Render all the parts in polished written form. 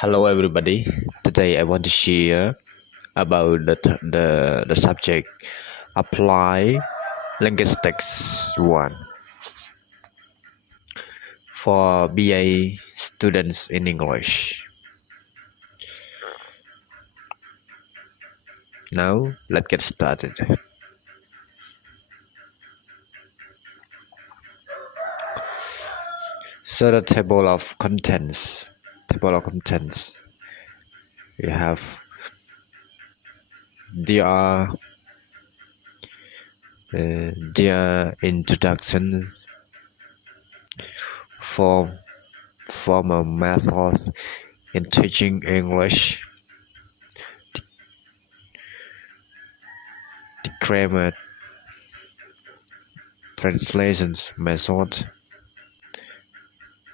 Hello everybody. Today I want to share about the subject Applied Linguistics 1 for BA students in English. Now let's get started. So the table of contents. We have their introduction, formal methods in teaching English, the grammar, translations method,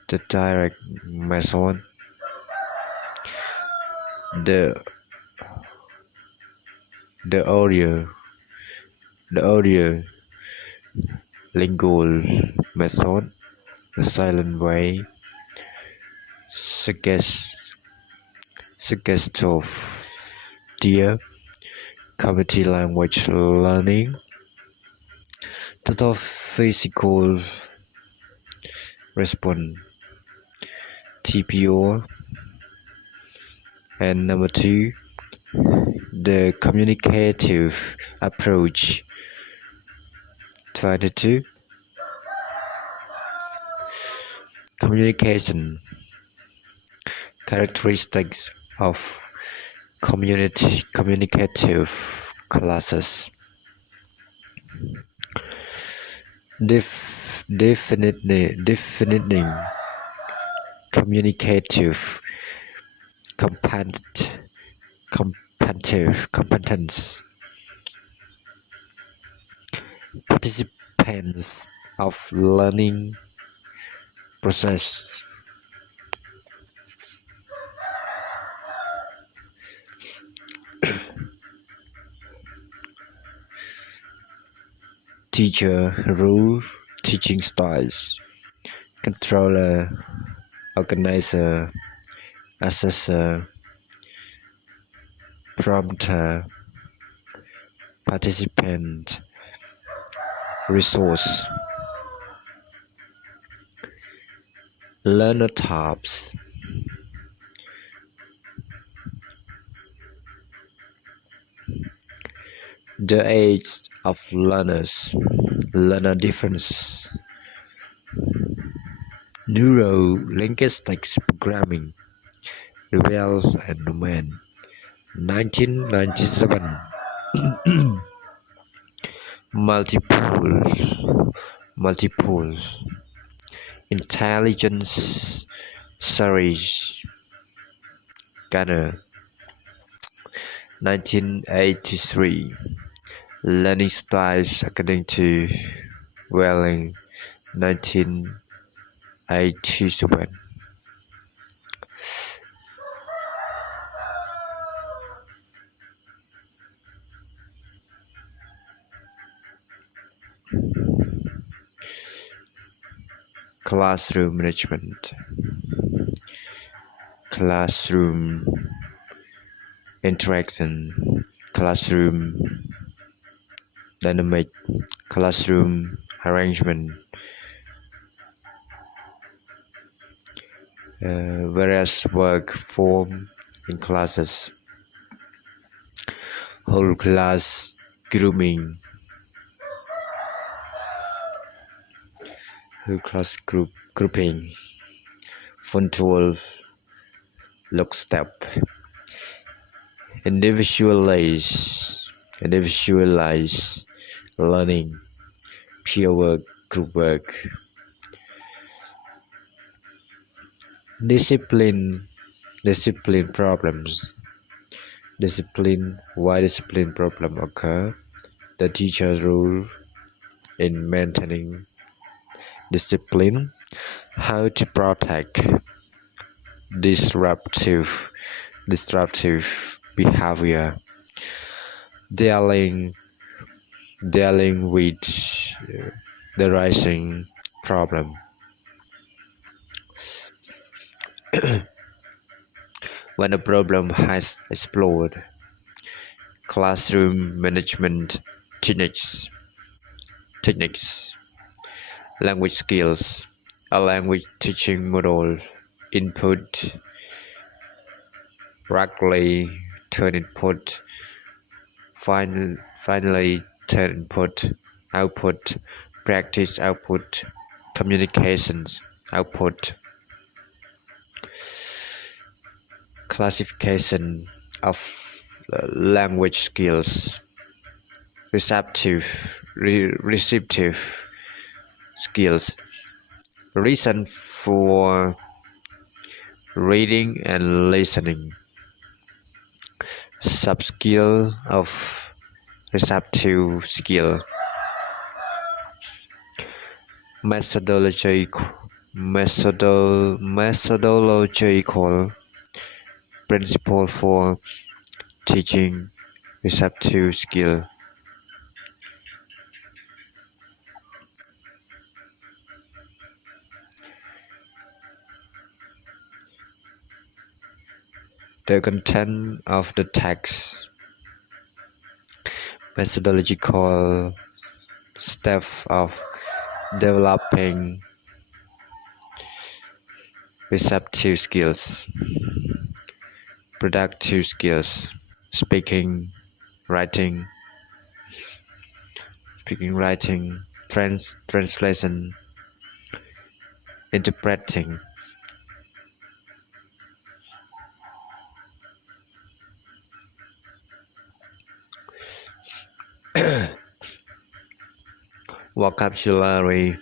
the direct method, the audio lingual method, the silent way, suggestive dear, community language learning, total physical response, TPO, and number 2, the communicative approach. 22, communication, characteristics of communicative classes. Defining communicative competence, participants of learning process. Teacher role, teaching styles, controller, organizer, assessor, prompter, participant, resource. Learner types. The age of learners, learner difference, neuro-linguistics programming, Rebels and Newman, 1997. multiple intelligence series, Ghana, 1983. Learning styles according to Welling, 1987. Classroom management, classroom interaction, classroom dynamic, classroom arrangement, various work form in classes, whole class grouping, whole class grouping, font 12, lockstep, individualize learning, peer work, group work, discipline problems, why discipline problem occur, the teacher's role in maintaining discipline, how to protect disruptive behavior, dealing with the rising problem. when a problem has exploded. Classroom management techniques, language skills, a language teaching model, input, regularly turn input, finally turn input, output, practice output, communications output, classification of language skills, receptive skills, reason for reading and listening, subskill of receptive skill, methodological principle for teaching receptive skill. The content of the text, methodological step of developing receptive skills, productive skills, speaking, writing, translation, interpreting. Vocabulary,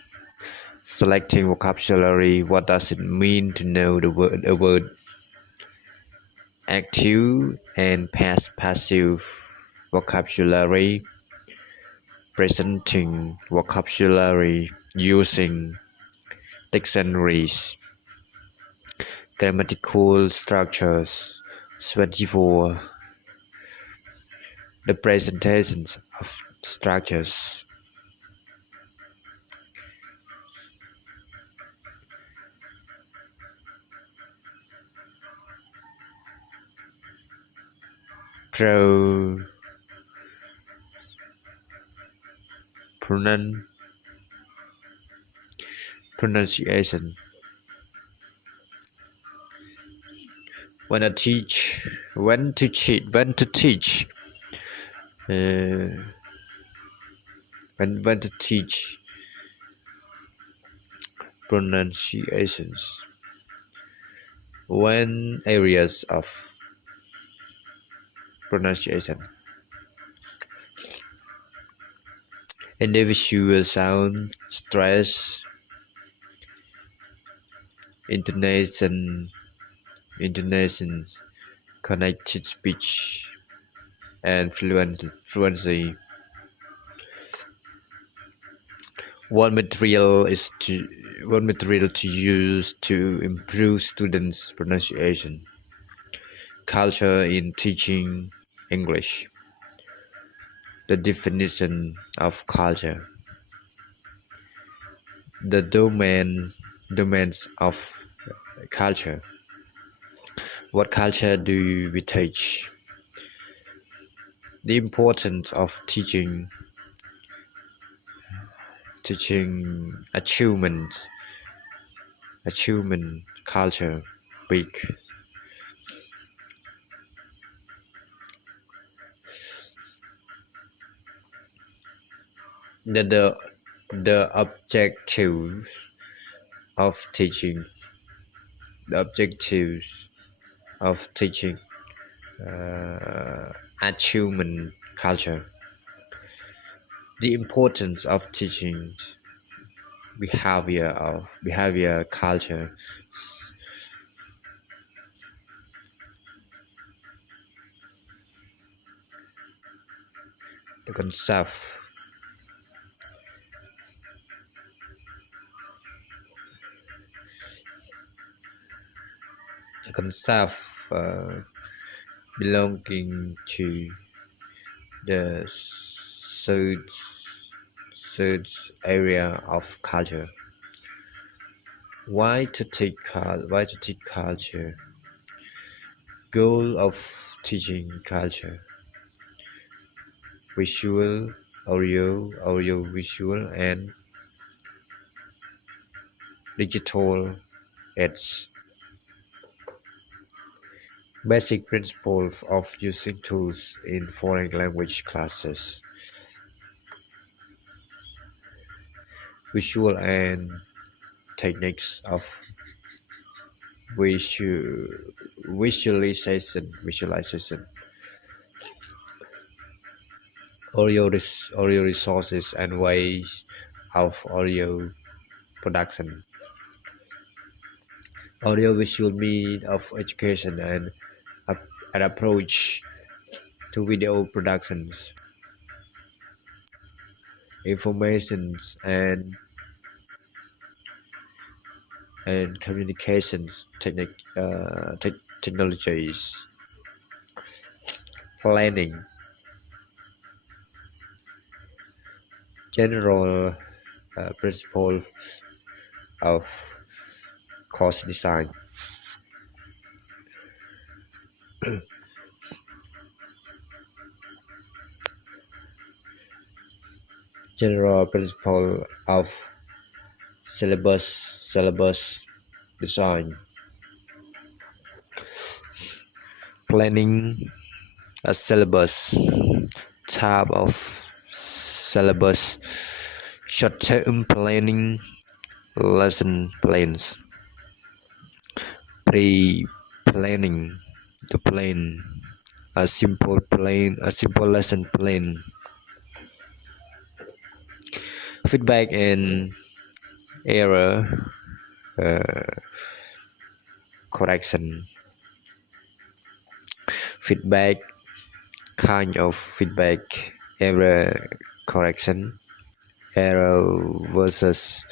selecting vocabulary. What does it mean to know a word? Active and past passive vocabulary, presenting vocabulary using dictionaries, grammatical structures, 24. The presentations of structures. Pronunciation. When to teach, when to teach pronunciations. When areas of pronunciation. Individual sound, stress, intonations, connected speech, and fluency. What material to use to improve students' pronunciation? Culture in teaching English. The definition of culture. The domains of culture. What culture do we teach? The importance of teaching achievement culture, big. The objectives of teaching. The objectives of teaching achievement culture. The importance of teaching behavior culture. The concept. Belonging to the third area of culture. Why to teach culture? Goal of teaching culture: visual, audio visual, and digital aids. Basic principles of using tools in foreign language classes. Visual and techniques of visualization. Audio resources and ways of audio production. Audiovisual means of education and an approach to video productions. Informations and communications technologies. Planning. General principle of course design. General principle of syllabus design. Planning a syllabus. Type of syllabus. Short-term planning, lesson plans. Pre-planning, to plan a simple lesson plan. Feedback and error correction. Feedback, kind of feedback, error correction. Error versus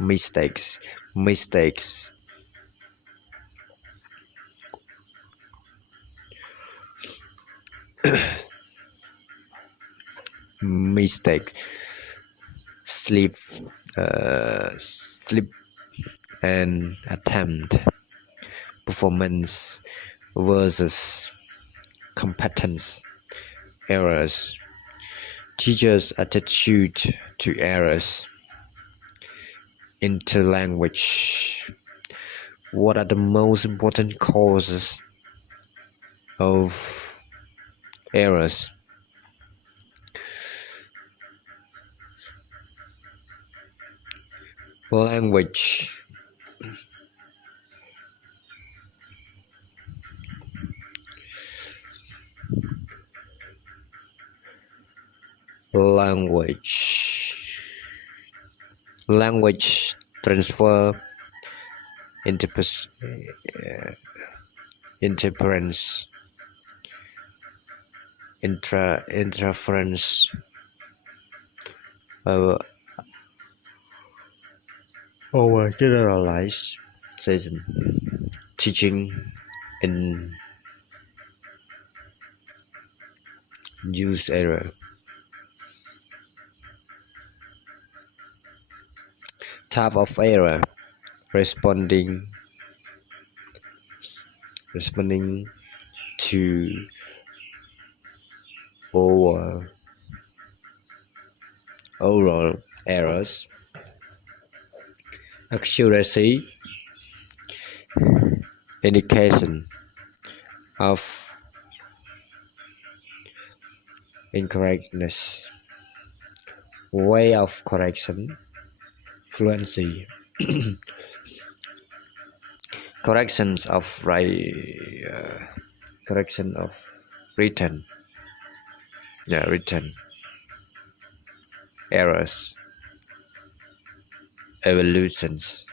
mistakes. Mistakes. Mistakes. Sleep and attempt. Performance versus competence. Errors. Teachers' attitude to errors. Interlanguage. What are the most important causes of errors? Language. Language transfer, interference, interference, over generalization, teaching and use error. Type of error: responding to oral errors. Accuracy, indication of incorrectness. Way of correction. Fluency. Correction of written. Written errors. Evolutions.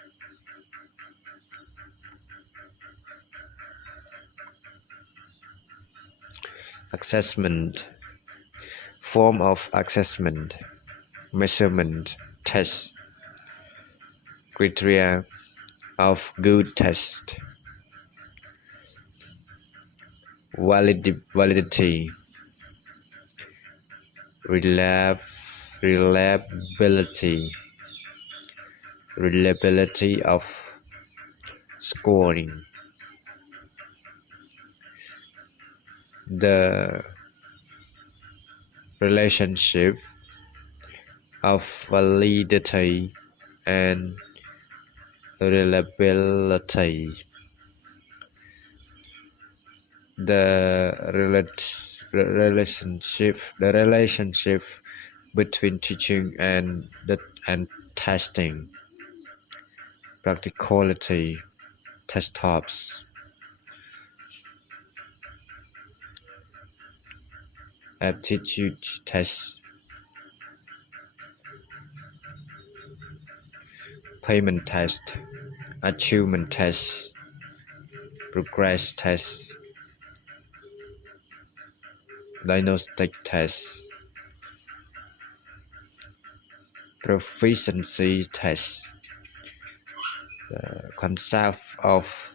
Assessment. Form of assessment. Measurement test. Criteria of good test. Validity. Reliability of scoring. the relationship of validity and reliability. The relationship between teaching and testing, practicality, test types, aptitude tests, payment test, achievement tests, progress tests, diagnostic tests, proficiency tests, the concept of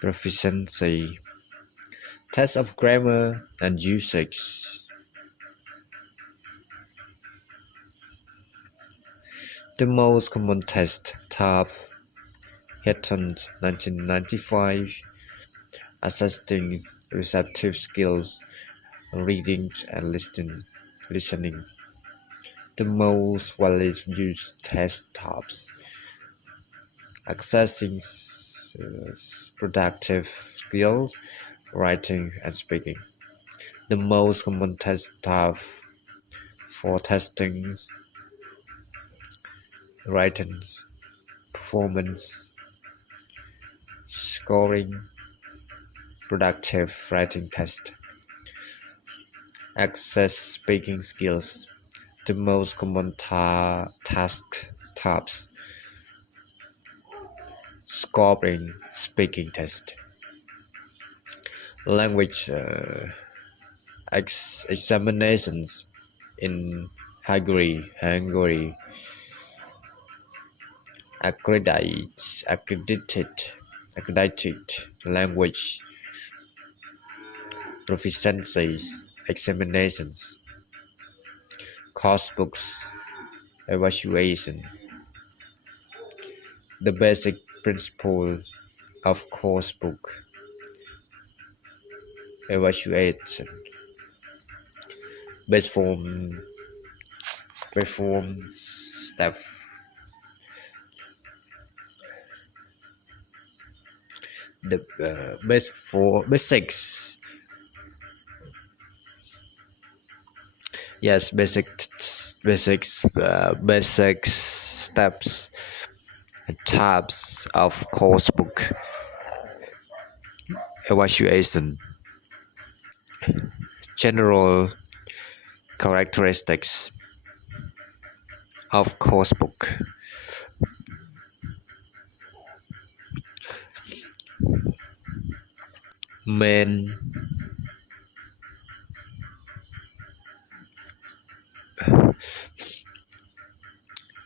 proficiency, test of grammar and usage. The most common test type, Hitton 1995, assessing receptive skills, reading and listening. The most widely used test types, assessing productive skills, writing and speaking. The most common test type for testing writing, performance, scoring, productive writing test, access speaking skills. The most common task types, scoring speaking test, language examinations in Hungary, accredited language proficiencies examinations, course books evaluation. The basic principle of course book evaluation based form step. The basics, yes, basic steps and types of course book evaluation, general characteristics of course book, main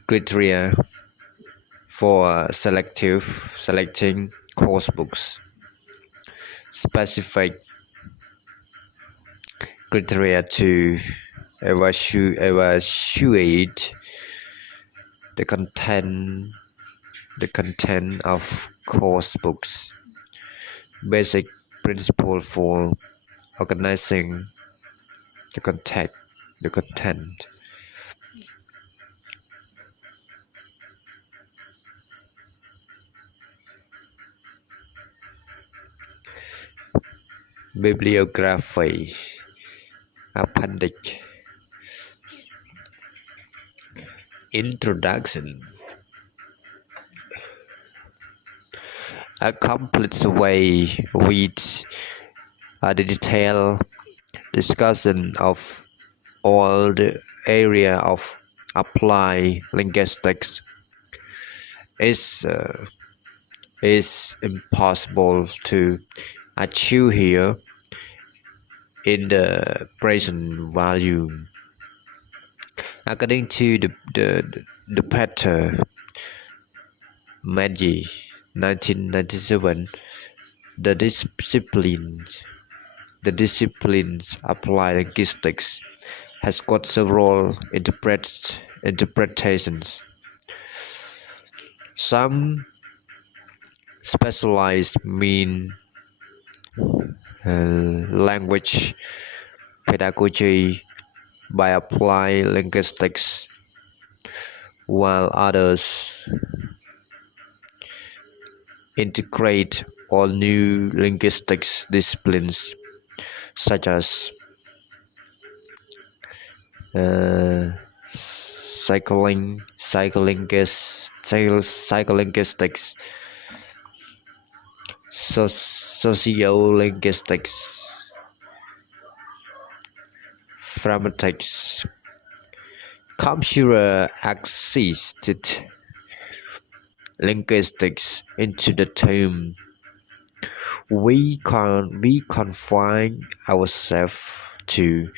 criteria for selecting course books, specific criteria to evaluate the content of course books, basic principle for organizing the content. Bibliography, appendix, introduction. A complete way with the detailed discussion of all the area of applied linguistics is impossible to achieve here in the present volume. According to the Péter, Medgyes, 1997, the disciplines applied linguistics has got several interpretations. Some specialized mean Language Pedagogy by Applied Linguistics, while others integrate all new linguistics disciplines such as psycholinguistics, sociolinguistics, Pragmatics, computer-assisted linguistics into the term. We confine ourselves to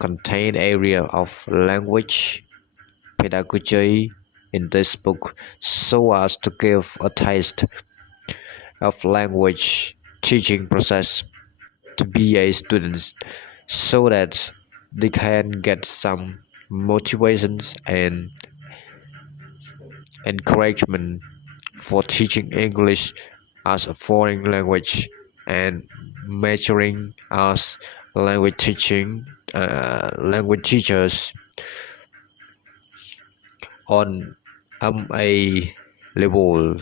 contain area of language pedagogy in this book so as to give a taste of language teaching process to BA students so that they can get some motivations and encouragement for teaching English as a foreign language and majoring as language teachers on MA level.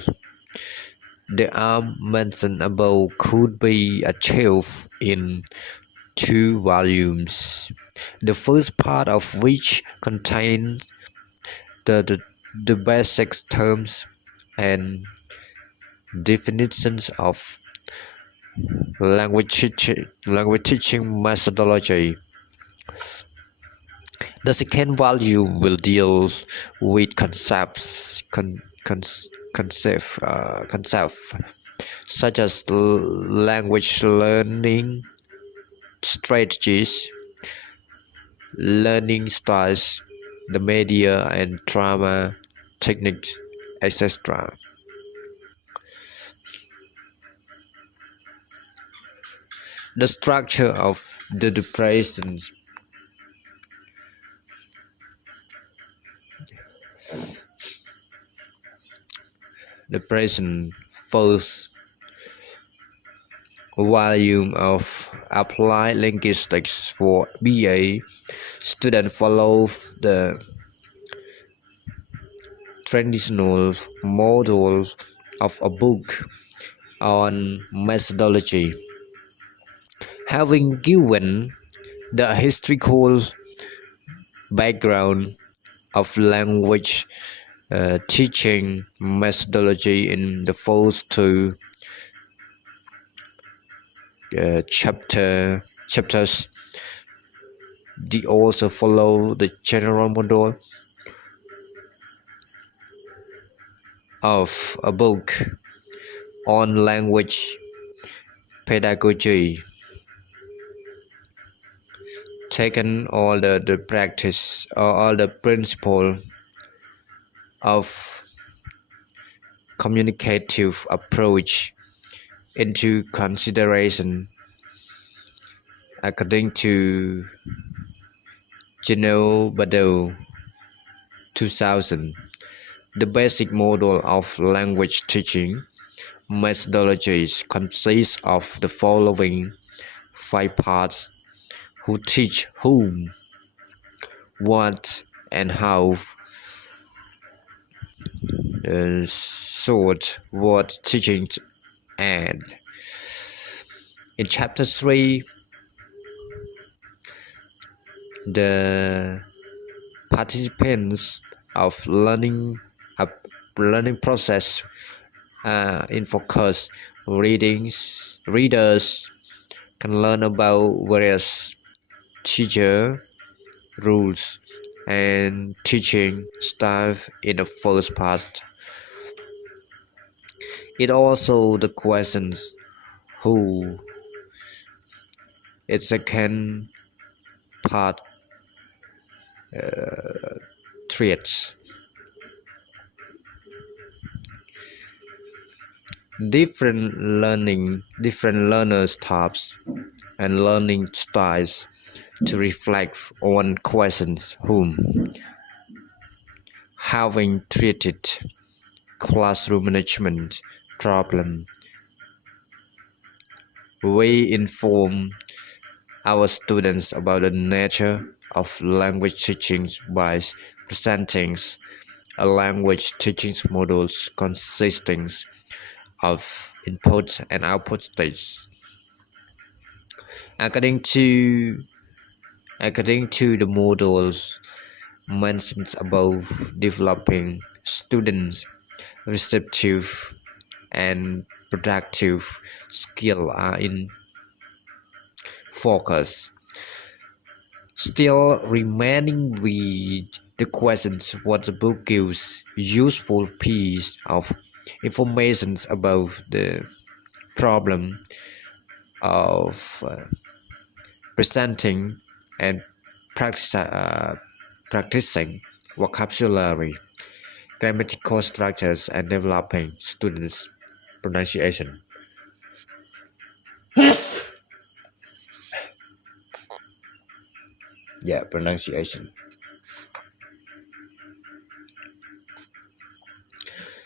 The aim mentioned above could be achieved in two volumes, the first part of which contains the basic terms and definitions of language teaching methodology. The second volume will deal with concepts such as language learning strategies, learning styles, the media and drama techniques, etc. The structure of the present first volume of Applied Linguistics for BA students follow the traditional model of a book on methodology. Having given the historical background of language teaching methodology in the first two chapters, they also follow the general model of a book on language pedagogy, taken all the practice or all the principle of communicative approach into consideration according to Badel 2000. The basic model of language teaching methodologies consists of the following 5 parts: who teach whom, what and how, short word teaching, and in chapter 3 the participants of learning process in focus. Readers can learn about various teacher rules and teaching style in the first part. It also the questions who. Its second part treats different learners types and learning styles to reflect on questions whom. Having treated classroom management problem We inform our students about the nature of language teaching by presenting a language teaching model consisting of input and output states. According to the models mentioned above, developing students' receptive and productive skill are in focus. Still remaining with the questions what the book gives useful piece of information about the problem of presenting and practicing vocabulary, grammatical structures, and developing students' pronunciation. Pronunciation.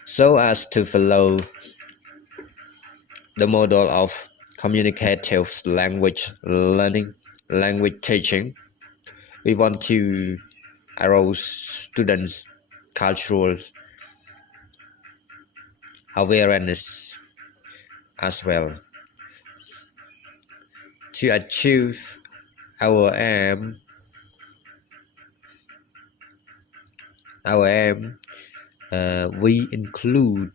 So as to follow the model of communicative language learning, language teaching, we want to arouse students' cultural awareness as well. To achieve our aim, we include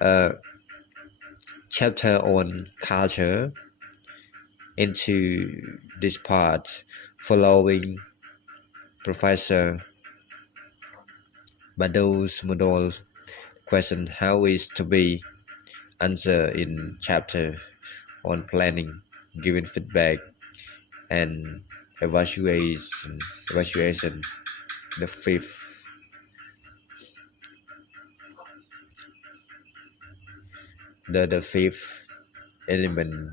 a chapter on culture into this part, following Professor Bado's model question how is to be answered in chapter on planning, giving feedback, and evaluation. The fifth element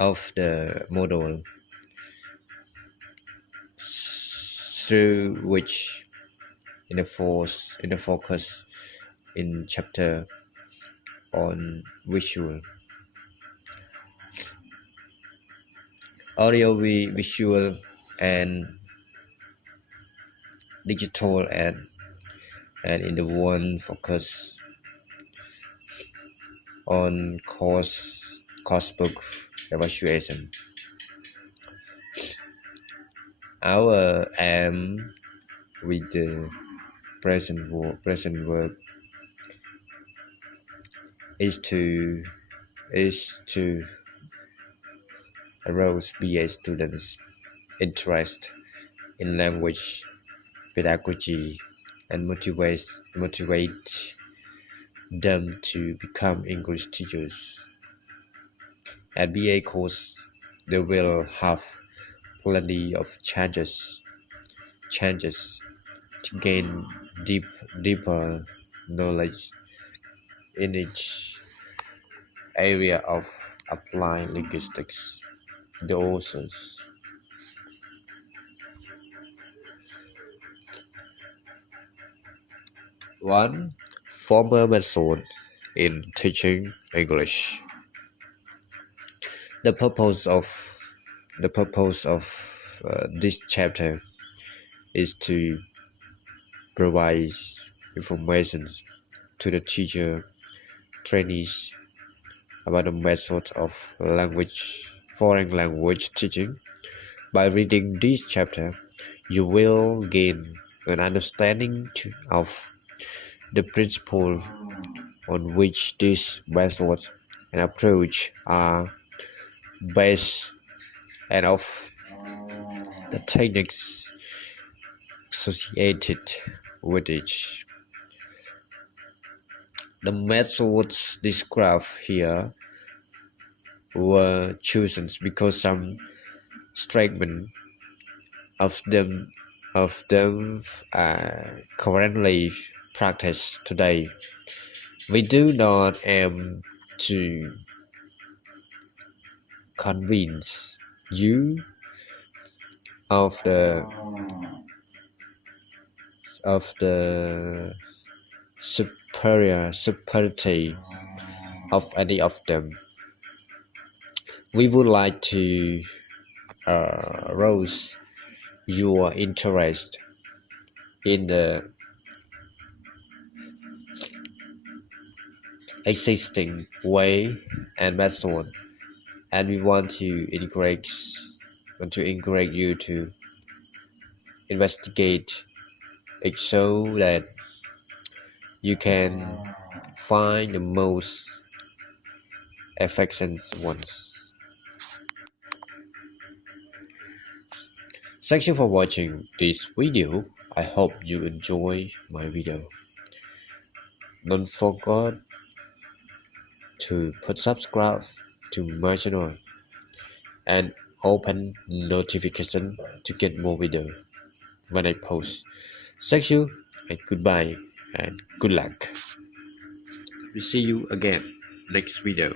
of the model, through which in the focus in chapter on visual, audio, visual, and digital, and in the one focus on course book evaluation. Our aim with the present work is to arouse BA students' interest in language pedagogy and motivate them to become English teachers. At BA course, they will have plenty of chances to gain deeper knowledge in each area of applied linguistics. The authors. 1. Former method in teaching English. The purpose of this chapter is to provide information to the teacher trainees about the method of foreign language teaching. By reading this chapter, you will gain an understanding of the principle on which this method and approach are based, and of the techniques associated with each. The methods described here were chosen because some fragments of them are currently practiced today. We do not aim to convince you of the superiority of any of them. We would like to rouse your interest in the existing way and method, and we want to encourage you to investigate it so that you can find the most effective ones. Thank you for watching this video. I hope you enjoy my video. Don't forget to put subscribe to my channel and open notification to get more video when I post. Thank you and goodbye and good luck. We see you again next video.